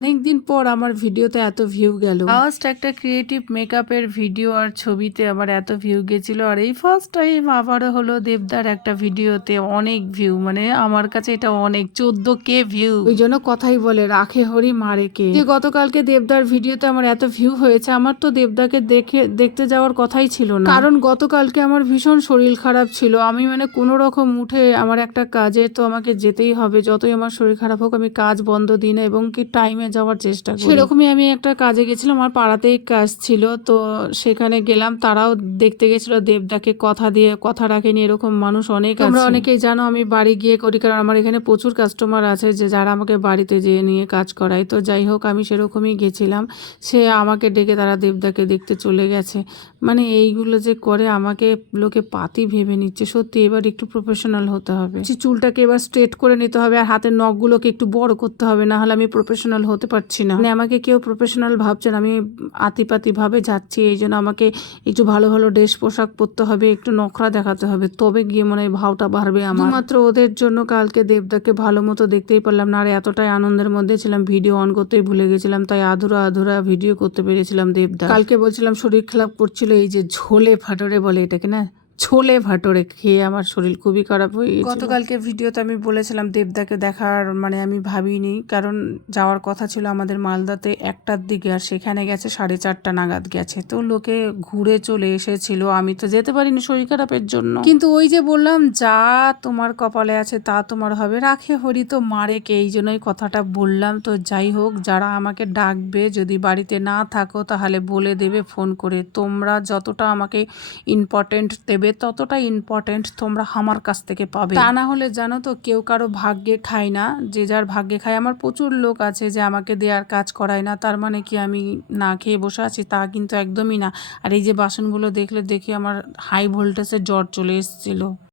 অনেকদিন পর আমার ভিডিওতে এত ভিউ গেল। ফার্স্ট একটা ক্রিয়েটিভ মেকআপের ভিডিও আর ছবিতে আবার এত ভিউ গেছিল, আর এই ফার্স্ট টাইম আবারও হলো দেবদার একটা ভিডিওতে অনেক ভিউ, মানে আমার কাছে এটা অনেক 14K ভিউ। ওই জন্য কথাই বলে রাখে হরি মারে কে। যে গতকালকে দেবদার ভিডিওতে আমার এত ভিউ হয়েছে, আমার তো দেবদাকে দেখতে যাওয়ার কথাই ছিল না, কারণ গতকালকে আমার ভীষণ শরীর খারাপ ছিল। আমি মানে কোনো রকম উঠে আমার একটা কাজে তো আমাকে যেতেই হবে, যতই আমার শরীর খারাপ হোক আমি কাজ বন্ধ দিই না এবং কি টাইমে যাওয়ার চেষ্টা করি। সেরকমই আমি একটা কাজে গেছিলাম, আমার পাড়াতেই কাজ ছিল, তো সেখানে গেলাম। তারাও দেখতে গেছিল দেবদাকে, কথা দিয়ে কথা রাখেনি, এরকম মানুষ অনেক আছে। তোমরা অনেকেই জানো আমি বাড়ি গিয়ে করি, কারণ আমার এখানে প্রচুর কাস্টমার আছে যে যারা আমাকে বাড়িতে যেয়ে নিয়ে কাজ করায়। তো যাই হোক, আমি সেরকমই গেছিলাম। সে আমাকে ডেকে তারা দেবদাকে দেখতে চলে গেছে। মানে এইগুলো যে করে আমাকে লোকে পাতি ভেবে নিচ্ছে। সত্যি এবার একটু প্রফেশনাল হতে হবে, চুলটাকে এবার স্ট্রেট করে নিতে হবে, আর হাতের নখগুলোকে একটু বড় করতে হবে, না হলে আমি প্রফেশনাল হতে পারছি না। মানে আমাকে কেউ প্রফেশনাল ভাবছেন, আমি আতিপাতি ভাবে যাচ্ছি। এই জন্য আমাকে একটু ভালো ভালো ড্রেস পোশাক পরতে হবে, একটু নখরা দেখাতে হবে, তবে গিয়ে মনে হয় ভাওটা বাড়বে আমার। মাত্র ওদের জন্য কালকে দেবদাকে ভালো মতো দেখতেই পারলাম না, আর এতটাই আনন্দের মধ্যে ছিলাম ভিডিও অন করতেই ভুলে গেছিলাম, তাই আধুরা আধুরা ভিডিও করতে পেরেছিলাম দেবদা। কালকে বলছিলাম শরীর খারাপ করছিল, এই যে ঝোলে ভাটোরে বলে এটাকে না, ছোলে ভাটোরে খেয়ে আমার শরীর খুবই খারাপ হয়ে গেছিল। গতকালকে ভিডিওতে আমি বলেছিলাম দেবদাকে দেখার মানে আমি ভাবিনি, কারণ যাওয়ার কথা ছিল আমাদের মালদাতে 1টার দিকে, আর সেখানে গেছে 4:30 নাগাদ গেছে। তো লোকে ঘুরে চলে এসেছিল, আমি তো যেতে পারিনি শরীর খারাপের জন্য। কিন্তু ওই যে বললাম, যা তোমার কপালে আছে তা তোমার হবে, রাখে হরি তো মারে কে, এই জন্যই কথাটা বললাম। তো যাই হোক, যারা আমাকে ডাকবে যদি বাড়িতে না থাকো তাহলে বলে দেবে ফোন করে, তোমরা যতটা আমাকে ইম্পর্টেন্ট দেবে ততটা ইম্পর্টেন্ট তোমরা আমার কাছ থেকে পাবে। তা না হলে জানো তো, কেউ কারো ভাগ্যে খায় না, যে যার ভাগ্যে খায়। আমার প্রচুর লোক আছে যে আমাকে দেওয়ার কাজ করায় না, তার মানে কি আমি না খেয়ে বসে আছি? তা কিন্তু একদমই না। আর এই যে বাসনগুলো দেখলে দেখি আমার হাই ভোল্টেজের জ্বর চলে এসেছিল।